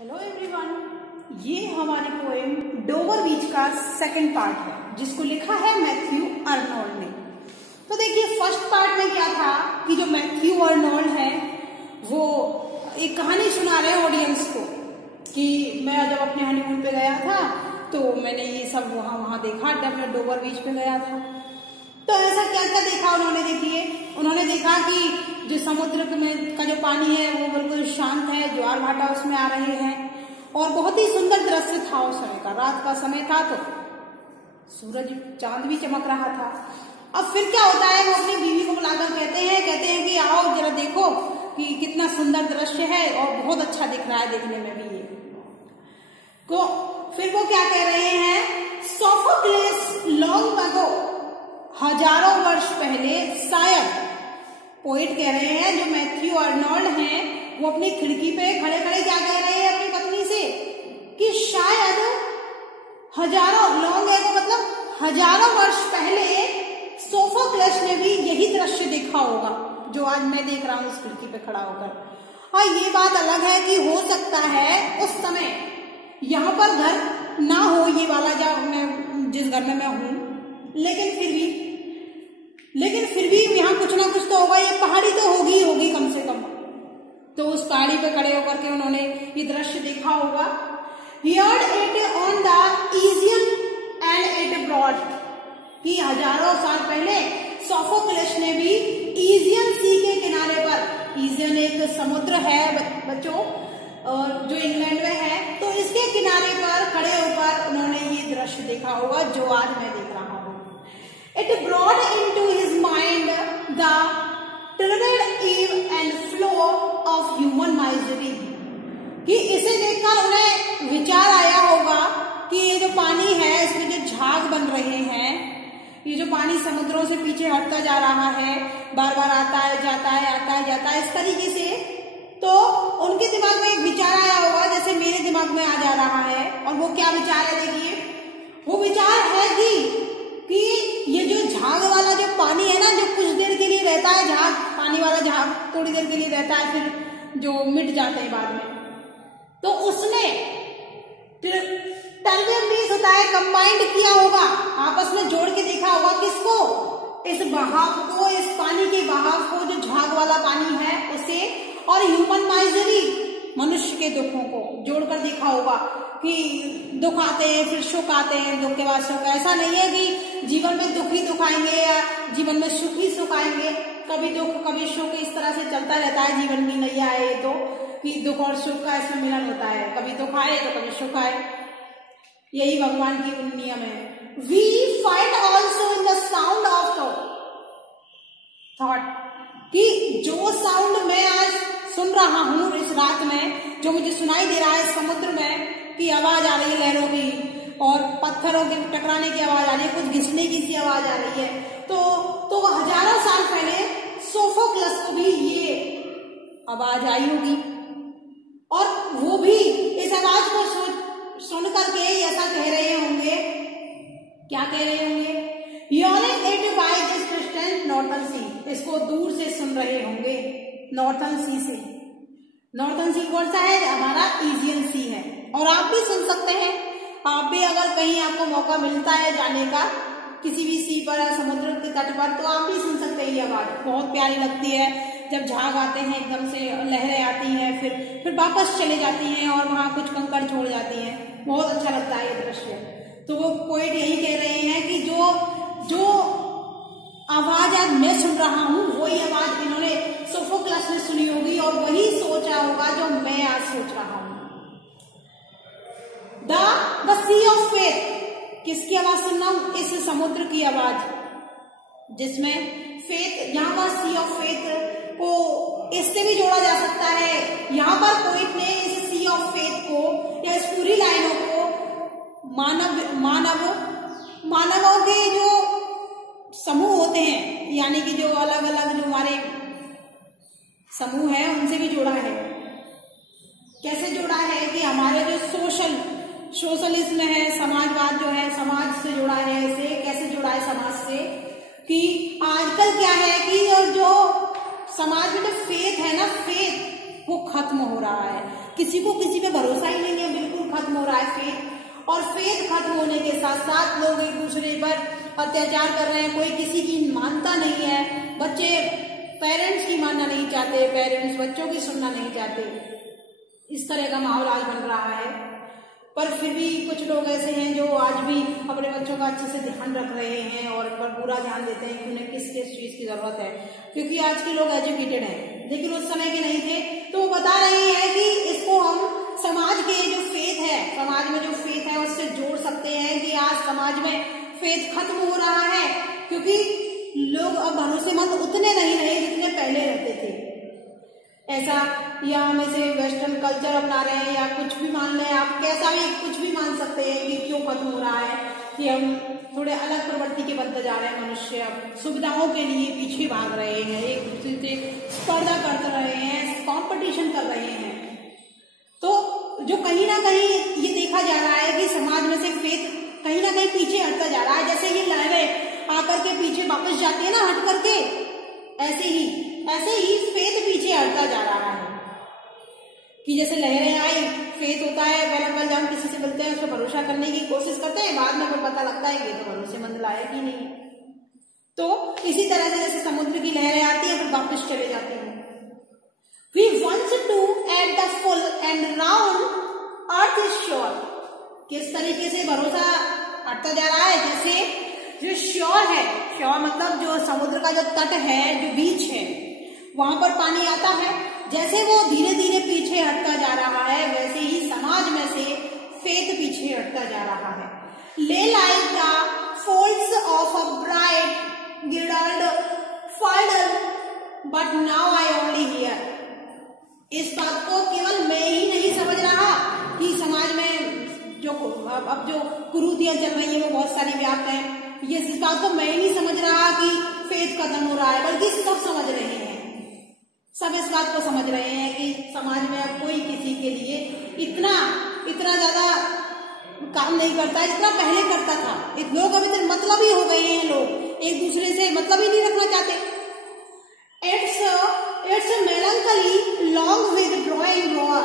Hello everyone, ये हमारी poem Dover बीच का सेकंड पार्ट है जिसको लिखा है मैथ्यू अर्नोल्ड ने। तो देखिए, फर्स्ट पार्ट में क्या था कि जो मैथ्यू अर्नोल्ड है वो एक कहानी सुना रहे ऑडियंस को कि मैं जब अपने हनीमून पे गया था तो मैंने ये सब वहां देखा, जब मैं डोवर बीच पे गया था। तो ऐसा क्या क्या देखा उन्होंने? देखिए, उन्होंने देखा कि जो समुद्र में का जो पानी है वो बिल्कुल शांत है, ज्वार भाटा उसमें आ रहे हैं और बहुत ही सुंदर दृश्य था उस समय का। रात का समय था तो सूरज चांद भी चमक रहा था। अब फिर क्या होता है, वो अपनी बीवी को बुलाकर कहते हैं कि आओ जरा देखो कि कितना सुंदर दृश्य है और बहुत अच्छा दिख रहा है देखने में भी ये। तो फिर वो क्या कह रहे हैं, सोफोक्लेस लॉन्ग अगो, हजारों वर्ष पहले शायद, पोएट कह रहे हैं जो मैथ्यू अर्नोल्ड हैं, वो अपनी खिड़की पे खड़े खड़े क्या कह रहे हैं अपनी पत्नी से कि शायद हजारों, लॉन्ग एगो मतलब हजारों वर्ष पहले सोफोक्लेस ने भी यही दृश्य देखा होगा जो आज मैं देख रहा हूं इस खिड़की पे खड़ा होकर। और ये बात अलग है कि हो सकता है उस समय यहाँ पर घर ना हो, ये वाला जिस घर में मैं हूं, लेकिन फिर भी यहाँ कुछ ना कुछ तो होगा, ये पहाड़ी तो होगी कम से कम। तो उस पहाड़ी पे खड़े होकर के उन्होंने ये दृश्य देखा होगा। Heard it on the Aegean and it brought, कि हजारों साल पहले सोफोक्लेस ने भी ईजियन सी के किनारे पर, ईजियन एक समुद्र है बच्चों और जो इंग्लैंड में है, तो इसके किनारे पर खड़े होकर उन्होंने ये दृश्य देखा होगा जो आज मैं देख रहा हूँ। It brought into his mind the turbid ebb and flow of human misery, कि इसे देखकर उन्हें विचार आया होगा कि ये जो पानी है इसमें जो झाग बन रहे हैं, ये जो पानी समुद्रों से पीछे हटता जा रहा है, बार बार आता है जाता है आता है जाता है इस तरीके से, तो उनके दिमाग में एक विचार आया होगा जैसे मेरे दिमाग में आ जा रहा है। और वो क्या विचार है? देखिए, वो विचार है कि ये जो झाग वाला जो पानी है ना, जो कुछ देर के लिए रहता है, झाग पानी वाला झाग थोड़ी देर के लिए रहता है, फिर जो मिट जाते हैं बाद में, तो उसने फिर टर्बुलेंस होता है, कंबाइंड किया होगा, आपस में जोड़ के देखा होगा किसको, इस बहाव को, इस पानी के बहाव को, जो झाग वाला पानी है उसे, और ह्यूमन माइजरी, मनुष्य के दुखों को जोड़कर देखा होगा कि दुख आते हैं फिर सुख आते हैं, दुख के बाद सुख। ऐसा नहीं है कि जीवन में दुख ही दुख आएंगे या जीवन में सुख ही सुख आएंगे, कभी दुख कभी सुख इस तरह से चलता रहता है जीवन की नैया है तो, कि दुख और सुख का इसमें मिलन होता है, कभी दुख आए तो कभी सुख आए, यही भगवान की नियम है। We find also in the sound of thought, कि जो साउंड मैं आज सुन रहा हूं इस रात में, जो मुझे सुनाई दे रहा है समुद्र में की आवाज आ रही है लहरों की और पत्थरों के टकराने की आवाज आ रही है, कुछ घिसने की सी आवाज आ रही है, तो हजारों साल पहले सोफोक्लस को भी ये आवाज आई होगी और वो भी इस आवाज को सुन करके ऐसा कह रहे होंगे, क्या कह रहे होंगे, Hearing it by this distant northern sea, इसको दूर से सुन रहे होंगे नॉर्थन सी से। नॉर्थन सी कौन सा है? हमारा ईजियन सी है। और आप भी सुन सकते हैं, आप भी अगर कहीं आपको मौका मिलता है जाने का किसी भी सी पर या समुद्र के तट पर, तो आप भी सुन सकते हैं। ये आवाज बहुत प्यारी लगती है जब झाग आते हैं, एकदम से लहरें आती हैं, फिर वापस चले जाती हैं और वहां कुछ कंकड़ छोड़ जाती हैं, बहुत अच्छा लगता है ये दृश्य। तो वो पोएट यही कह रहे हैं कि जो आवाज आज मैं सुन रहा हूं वही आवाज इन्होंने सोफोक्लस ने सुनी होगी और वही सोचा होगा जो मैं आज सोच रहा हूं। द सी ऑफ फेथ, किसकी आवाज सुन रहा हूं? इस समुद्र की आवाज, जिसमें फेथ, यहाँ पर सी ऑफ फेथ को इससे भी जोड़ा जा सकता है। यहाँ पर पोएट ने इस सी ऑफ फेथ को या इस पूरी लाइनों को मानवों के जो समूह होते हैं, यानी कि जो अलग अलग जो हमारे समूह है उनसे भी जोड़ा है। कैसे जोड़ा है कि हमारे जो सोशलिज्म है, समाजवाद जो है, समाज से जोड़ा है। इसे कैसे जोड़ा है समाज से, कि आजकल क्या है कि जो समाज में जो फेथ है ना, फेथ वो खत्म हो रहा है। किसी को किसी पे भरोसा ही नहीं है, बिल्कुल खत्म हो रहा है फेथ। और फेथ खत्म होने के साथ साथ लोग एक दूसरे पर अत्याचार कर रहे हैं, कोई किसी की मानता नहीं है, बच्चे पेरेंट्स की मानना नहीं चाहते, पेरेंट्स बच्चों की सुनना नहीं चाहते, इस तरह का माहौल आज बन रहा है। पर फिर भी कुछ लोग ऐसे हैं जो आज भी अपने बच्चों का अच्छे से ध्यान रख रहे हैं और पर पूरा ध्यान देते हैं कि उन्हें किस किस चीज की जरूरत है, क्योंकि आज के लोग एजुकेटेड हैं, लेकिन उस समय के नहीं थे। तो वो बता रहे हैं कि इसको हम समाज के जो फेथ है, समाज में जो फेथ है उससे जोड़ सकते हैं कि आज समाज में फेथ खत्म हो रहा है, क्योंकि लोग अब भरोसेमंद उतने नहीं रहे जितने पहले रहते थे। ऐसा या हम इसे वेस्टर्न कल्चर अपना रहे हैं या कुछ भी मान लें, आप कैसा भी कुछ भी मान सकते हैं कि क्यों खत्म हो रहा है, कि हम थोड़े अलग प्रवृत्ति के बनते जा रहे हैं। मनुष्य अब सुविधाओं के लिए पीछे भाग रहे हैं, एक दूसरे से स्पर्धा कर रहे हैं, कंपटीशन कर रहे हैं। तो जो कहीं ना कहीं ये देखा जा रहा है कि समाज में से फेथ कहीं ना कहीं पीछे हटता जा रहा है। जैसे ये लहरें आकर के पीछे वापस जाती है ना हट करके, ऐसे ही फेथ पीछे हटता जा रहा है। कि जैसे लहरें आई, फेथ होता है, पहले हम किसी से मिलते हैं, उस पर भरोसा करने की कोशिश करते हैं, बाद में फिर पता लगता है कि तो भरोसेमंद लायक ही नहीं। तो इसी तरह से जैसे समुद्र की लहरें आती है फिर वापस चले जाती हैं। We want to at the full and round earth is sure। किस तरीके से भरोसा हटता जा रहा है, जैसे जो श्योर है, श्योर मतलब जो समुद्र का जो तट है, जो बीच है, वहां पर पानी आता है, जैसे वो धीरे धीरे पीछे हटता जा रहा है, वैसे ही समाज में से फेथ पीछे हटता जा रहा है। ले like the folds of a bright girdled fiddle, but now I only hear। इस बात को केवल मैं ही नहीं समझ रहा कि समाज में जो अब जो कुरीतियां चल रही है वो बहुत सारी व्याप्त है। ये इस बात को मैं ही नहीं समझ रहा कि फेथ खत्म हो रहा है, बल्कि सब समझ रहे हैं। सब इस बात को समझ रहे हैं कि समाज में अब कोई किसी के लिए इतना ज्यादा काम नहीं करता है जितना पहले करता था। लोग अभी तक मतलब ही हो गए हैं, लोग एक दूसरे से मतलब ही नहीं रखना चाहते। It's a melancholy long withdrawing roar।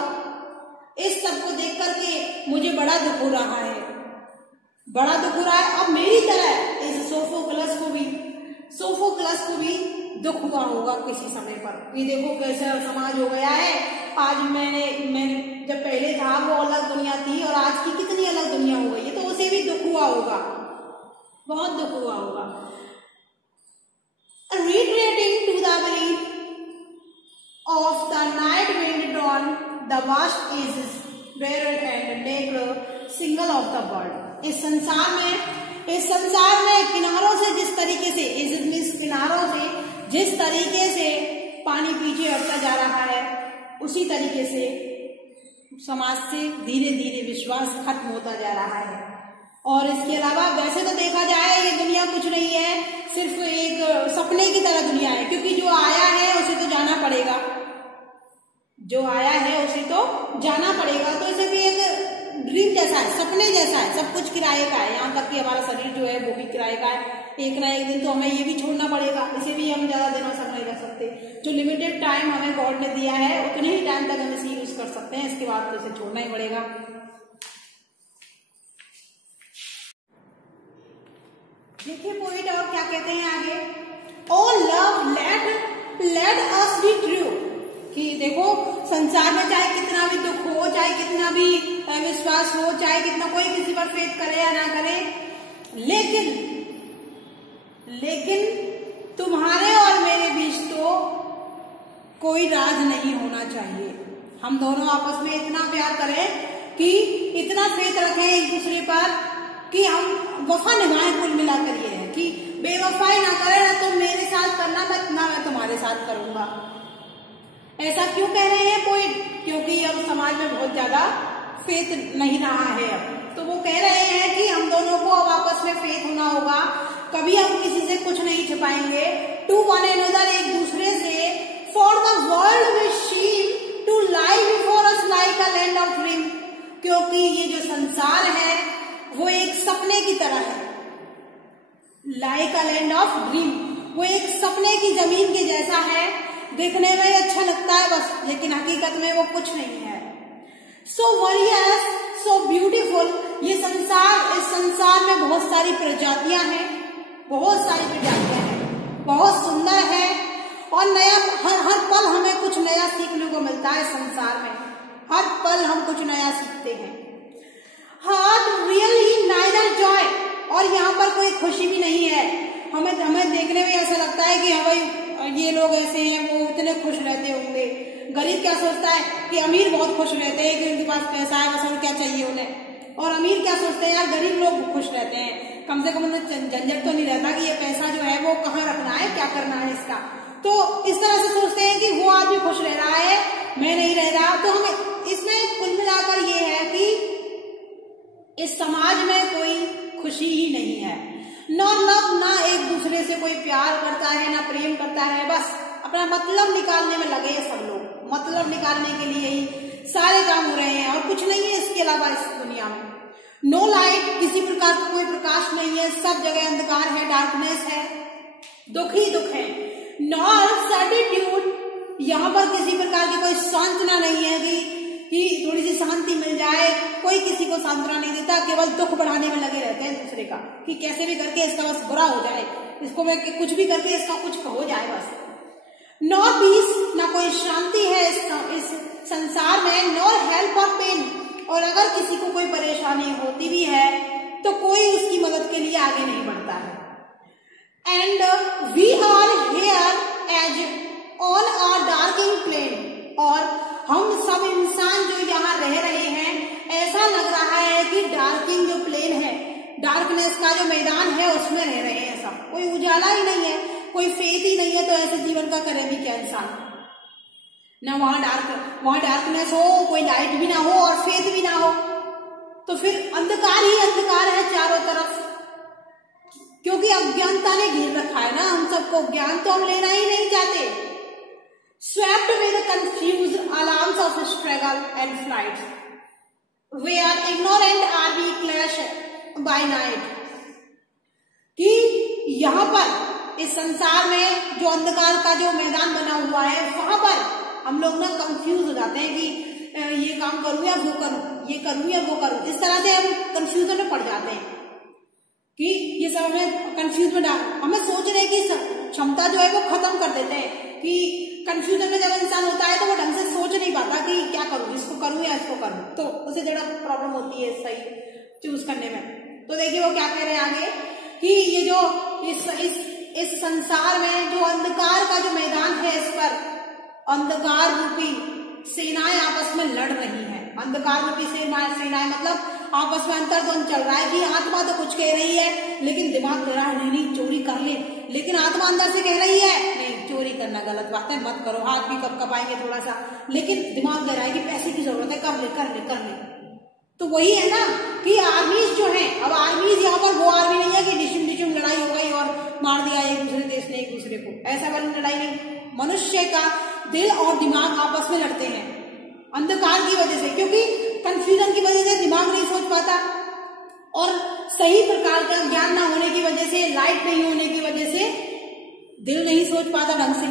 इस सब को देख करके मुझे बड़ा दुख हो रहा है, बड़ा दुख हो रहा है। अब मेरी तरह इस सोफोक्लस को भी दुख हुआ होगा किसी समय पर। ये देखो कैसा समाज हो गया है। आज मैंने जब पहले था वो अलग दुनिया थी और आज की कितनी अलग दुनिया हो गई है, तो उसे भी दुख हुआ होगा, बहुत दुख हुआ होगा। Retreating to the belief of the night wind drawn the vast ages buried and naked single of the world। इस संसार में किनारों से जिस तरीके से किनारों से जिस तरीके से पानी पीछे हटता जा रहा है, उसी तरीके से समाज से धीरे धीरे विश्वास खत्म होता जा रहा है। और इसके अलावा वैसे तो देखा जाए ये दुनिया कुछ नहीं है, सिर्फ एक सपने की तरह दुनिया है, क्योंकि जो आया है उसे तो जाना पड़ेगा, जो आया है उसे तो जाना पड़ेगा। तो इसे भी एक ड्रीम जैसा है, सपने जैसा है, सब कुछ किराए का है। यहाँ तक कि हमारा शरीर जो है वो भी किराए का है, एक ना एक दिन तो हमें ये भी छोड़ना पड़ेगा। इसे भी हम ज्यादा दिनों तक नहीं रख सकते। जो लिमिटेड टाइम हमें गॉड ने दिया है उतने ही टाइम तक हम इसे यूज कर सकते हैं, इसके बाद तो इसे छोड़ना ही पड़ेगा। देखिए पोएट और क्या कहते हैं आगे। Oh love let us be true. कि देखो संसार में चाहे कितना भी दुख हो, चाहे कितना भी विश्वास हो, चाहे कितना कोई किसी पर फेथ करे या ना करे, लेकिन तुम्हारे और मेरे बीच तो कोई राज नहीं होना चाहिए। हम दोनों आपस में इतना प्यार करें कि इतना फेथ रखें एक दूसरे पर कि हम वफा निभाएं। कुल मिलाकर ये है कि बेवफाई ना करें, ना तुम मेरे साथ करना ना मैं तुम्हारे साथ करूंगा। ऐसा क्यों कह रहे हैं पोएट? क्योंकि अब समाज में बहुत ज्यादा फेथ नहीं रहा है। अब तो वो कह रहे हैं कि हम दोनों को अब आपस में फेथ होना होगा, कभी हम किसी से कुछ नहीं छिपाएंगे। टू वन अनदर, एक दूसरे से। For the world will seem to lie before us like a land of dream. क्योंकि ये जो संसार है वो एक सपने की तरह है, like a land of dream. वो एक सपने की जमीन के जैसा है, दिखने में अच्छा लगता है बस, लेकिन हकीकत में वो कुछ नहीं है। सो वरियस, सो ब्यूटीफुल। ये संसार, इस संसार में बहुत सारी प्रजातियां हैं, बहुत सारी प्रजातियां हैं, बहुत सुंदर है और नया हर पल हमें कुछ नया सीखने को मिलता है। संसार में हर पल हम कुछ नया सीखते हैं। हार्ट रियली नाइदर जॉय, और यहाँ पर कोई खुशी भी नहीं है। हमें देखने में ऐसा लगता है कि भाई ये लोग ऐसे हैं, वो इतने खुश रहते होंगे। गरीब क्या सोचता है कि अमीर बहुत खुश रहते हैं कि उनके पास पैसा है, बस और क्या चाहिए उन्हें। और अमीर क्या सोचते हैं, यार गरीब लोग खुश रहते हैं, कम से कम उन्हें झंझट तो नहीं रहता कि ये पैसा जो है वो कहाँ रखना है, क्या करना है इसका। तो इस तरह से सोचते हैं कि वो आदमी खुश रह रहा है, मैं नहीं रह रहा। तो हमें इसमें कुल मिलाकर ये है कि इस समाज में कोई खुशी ही नहीं है। ना लव, ना एक दूसरे से कोई प्यार करता है, ना प्रेम करता है, बस अपना मतलब निकालने में लगे हैं सब लोग। मतलब निकालने के लिए ही सारे काम हो रहे हैं और कुछ नहीं है इसके अलावा इस दुनिया में। नो लाइट, किसी प्रकार का कोई प्रकाश नहीं है, सब जगह अंधकार है, डार्कनेस है, दुख ही दुख है। नॉर सैटिट्यूड, यहाँ पर किसी प्रकार की कोई सांत्वना नहीं है कि थोड़ी सी शांति मिल जाए। कोई किसी को सांत्वना नहीं देता, केवल दुख बढ़ाने में लगे रहते हैं दूसरे का, कि कैसे भी करके इसका बस बुरा हो जाए, इसको मैं कुछ भी करके इसका कुछ हो जाए बस। नॉर पीस, ना कोई शांति है इस संसार में। नॉर हेल्प और पेन, और अगर किसी को कोई परेशानी होती भी है तो कोई उसकी मदद के लिए आगे नहीं बढ़ता है। And we are here as on our darkling plain, और हम सब इंसान जो यहाँ रह रहे हैं, ऐसा लग रहा है कि डार्किंग जो प्लेन है, डार्कनेस का जो मैदान है, उसमें रह रहे हैं सब। कोई उजाला ही नहीं है, कोई फेथ ही नहीं है, तो ऐसे जीवन का करे भी क्या इंसान। ना वहां डार्कनेस हो, कोई लाइट भी ना हो और फेथ भी ना हो, तो फिर अंधकार ही अंधकार है चारों तरफ, क्योंकि अज्ञानता ने घेर रखा है ना हम सबको। ज्ञान तो हम लेना ही नहीं चाहते। Swept with the confused alarms of struggle and flight, where ignorant are we clash by night, कि यहाँ पर इस संसार में जो अंधकार का जो मैदान बना हुआ है, वहां पर हम लोग ना कंफ्यूज हो जाते हैं कि ये काम करूं या वो करूं, ये करूं या वो करूं। इस तरह से हम कंफ्यूजन में पड़ जाते हैं कि ये सब हमें कंफ्यूज में डाल, हमें सोचने की क्षमता जो है वो खत्म कर देते हैं। कि कंफ्यूजन में जब इंसान होता है तो वो ढंग से सोच नहीं पाता कि क्या करूं, इसको करूं या इसको करूं, तो उसे जरा प्रॉब्लम होती है सही चूज करने में। तो देखिए वो क्या कह रहे हैं आगे, कि ये जो इस संसार में जो अंधकार का जो मैदान है, इस पर अंधकार रूपी सेनाएं आपस में लड़ रही हैं। अंधकार रूपी सेनाएं मतलब आपस में अंतर्द्वंद चल रहा है कि आत्मा तो कुछ कह रही है, लेकिन दिमाग कह रहा है नहीं चोरी कर ले, लेकिन आत्मा अंदर से कह रही है नहीं चोरी करना गलत बात है, मत करो। हाथ भी कपाएंगे थोड़ा सा, लेकिन दिमाग कह रहा है कि पैसे की जरूरत है, कर ले कर ले कर ले। तो वही है ना कि आर्मीज जो है, अब आर्मीज यहाँ पर वो आर्मी नहीं है कि डिशुम डिशुम लड़ाई हो गई और मार दिया एक दूसरे देश ने एक दूसरे को, ऐसा वाली लड़ाई नहीं। मनुष्य का दिल और दिमाग आपस में लड़ते हैं अंधकार की वजह से, क्योंकि कंफ्यूजन की वजह से दिमाग नहीं सोच पाता और सही प्रकार का ज्ञान ना होने की वजह से, लाइट नहीं होने की वजह से दिल नहीं सोच पाता ढंग से।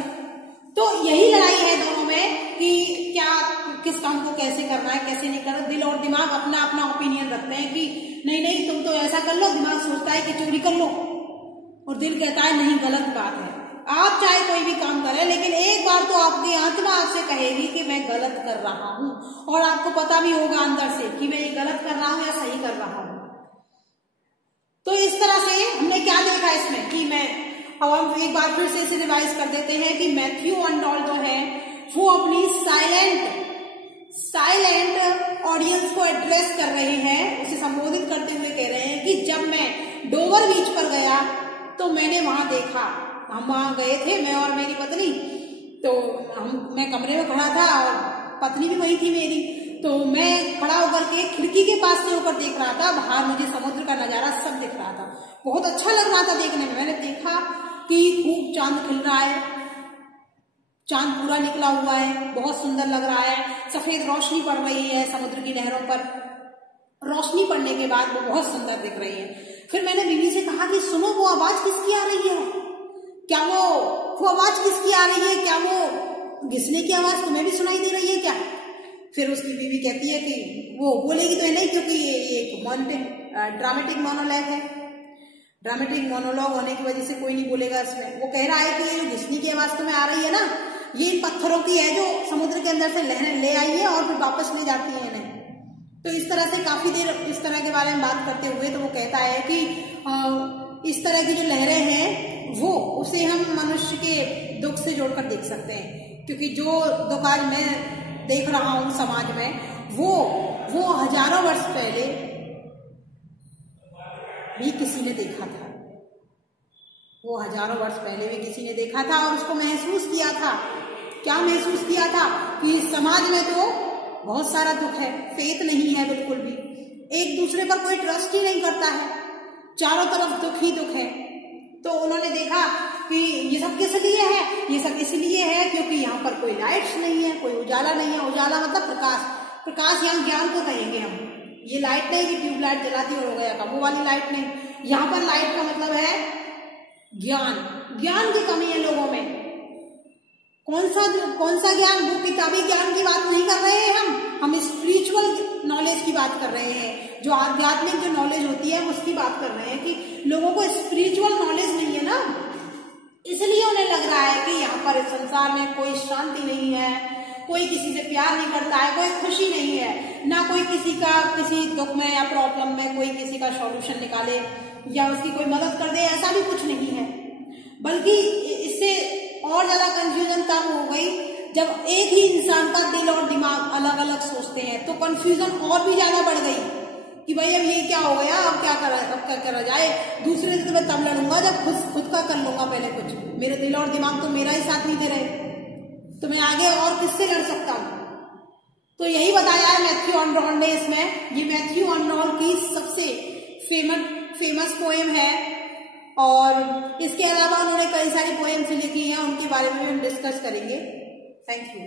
तो यही लड़ाई है दोनों में कि क्या किस काम को कैसे करना है, कैसे नहीं करना। दिल और दिमाग अपना अपना ओपिनियन रखते हैं कि नहीं नहीं तुम तो ऐसा कर लो, दिमाग सोचता है कि चोरी कर लो और दिल कहता है नहीं गलत बात है। आप चाहे कोई भी काम करें, लेकिन एक बार तो आपकी आत्मा आपसे कहेगी कि मैं गलत कर रहा हूं, और आपको पता भी होगा अंदर से कि मैं ये गलत कर रहा हूं या सही कर रहा हूं। तो इस तरह से हमने क्या देखा इसमें कि अब हम एक बार फिर से इसे रिवाइज कर देते हैं कि मैथ्यू अंडॉल जो है वो अपनी साइलेंट ऑडियंस को एड्रेस कर रहे हैं, उसे संबोधित करते हुए कह रहे हैं कि जब मैं डोवर बीच पर गया तो मैंने वहां देखा, हम वहां गए थे मैं और मेरी पत्नी, तो मैं कमरे में खड़ा था और पत्नी भी वही थी मेरी, तो मैं खड़ा होकर के खिड़की के पास से होकर देख रहा था, बाहर मुझे समुद्र का नजारा सब दिख रहा था, बहुत अच्छा लग रहा था देखने में। मैंने देखा कि खूब चांद खिल रहा है, चांद पूरा निकला हुआ है, बहुत सुंदर लग रहा है, सफेद रोशनी पड़ रही है समुद्र की लहरों पर, रोशनी पड़ने के बाद वो बहुत सुंदर दिख रही है। फिर मैंने बीवी से कहा कि सुनो वो आवाज किसकी आ रही है, क्या वो आवाज किसकी आ रही है, क्या वो घिसने की आवाज तुम्हें भी सुनाई दे रही है क्या? फिर उसकी बीवी कहती है कि वो बोलेगी तो है नहीं, क्योंकि ये एक ड्रामेटिक मोनोलॉग है। ड्रामेटिक मोनोलॉग होने की वजह से कोई नहीं बोलेगा इसमें। वो कह रहा है कि ये घिसनी की आवाज तुम्हें आ रही है ना, ये पत्थरों की है जो समुद्र के अंदर से लहरें ले आई है और फिर वापस ले जाती है इन्हें। तो इस तरह से काफी देर इस तरह के बारे में बात करते हुए तो वो कहता है कि इस तरह की जो लहरें हैं वो उसे हम मनुष्य के दुख से जोड़कर देख सकते हैं, क्योंकि जो दुख आज मैं देख रहा हूं समाज में वो हजारों वर्ष पहले भी किसी ने देखा था। वो हजारों वर्ष पहले भी किसी ने देखा था और उसको महसूस किया था। क्या महसूस किया था कि समाज में तो बहुत सारा दुख है, फेथ नहीं है बिल्कुल भी, एक दूसरे पर कोई ट्रस्ट ही नहीं करता है, चारों तरफ दुख ही दुख है। तो उन्होंने देखा कि ये सब किस लिए है, ये सब इसलिए है क्योंकि यहाँ पर कोई लाइट्स नहीं है, कोई उजाला नहीं है। उजाला मतलब प्रकाश, प्रकाश यहाँ ज्ञान को कहेंगे हम। ये लाइट नहीं कि ट्यूबलाइट जलाती और हो गया काम, वो वाली लाइट नहीं। यहाँ पर लाइट का मतलब है ज्ञान। ज्ञान की कमी है लोगों में। कौन सा ज्ञान? वो किताबी ज्ञान की बात नहीं कर रहे हैं हम स्पिरिचुअल नॉलेज की बात कर रहे हैं। जो आध्यात्मिक जो नॉलेज होती है उसकी बात कर रहे हैं कि लोगों को स्पिरिचुअल नॉलेज नहीं है ना, इसलिए उन्हें लग रहा है कि यहाँ पर इस संसार में कोई शांति नहीं है, कोई किसी से प्यार नहीं करता है, कोई खुशी नहीं है, ना कोई किसी दुख में या प्रॉब्लम में कोई किसी का सॉल्यूशन निकाले या उसकी कोई मदद कर दे, ऐसा भी कुछ नहीं है। बल्कि इससे और ज्यादा कंफ्यूजन तब हो गई जब एक ही इंसान का दिल और दिमाग अलग अलग सोचते हैं, तो कंफ्यूजन और भी ज्यादा बढ़ गई कि भाई अब ये क्या हो गया, अब क्या करा जाए। दूसरे से मैं तब लड़ूंगा जब खुद का कर लूंगा पहले कुछ। मेरे दिल और दिमाग तो मेरा ही साथ नहीं दे रहे, तो मैं आगे और किससे लड़ सकता हूँ। तो यही बताया है मैथ्यू आर्नोल्ड ने इसमें। ये मैथ्यू आर्नोल्ड की सबसे फेमस पोएम है और इसके अलावा उन्होंने कई सारी पोएम्स लिखी हैं, उनके बारे में हम डिस्कस करेंगे। Thank you.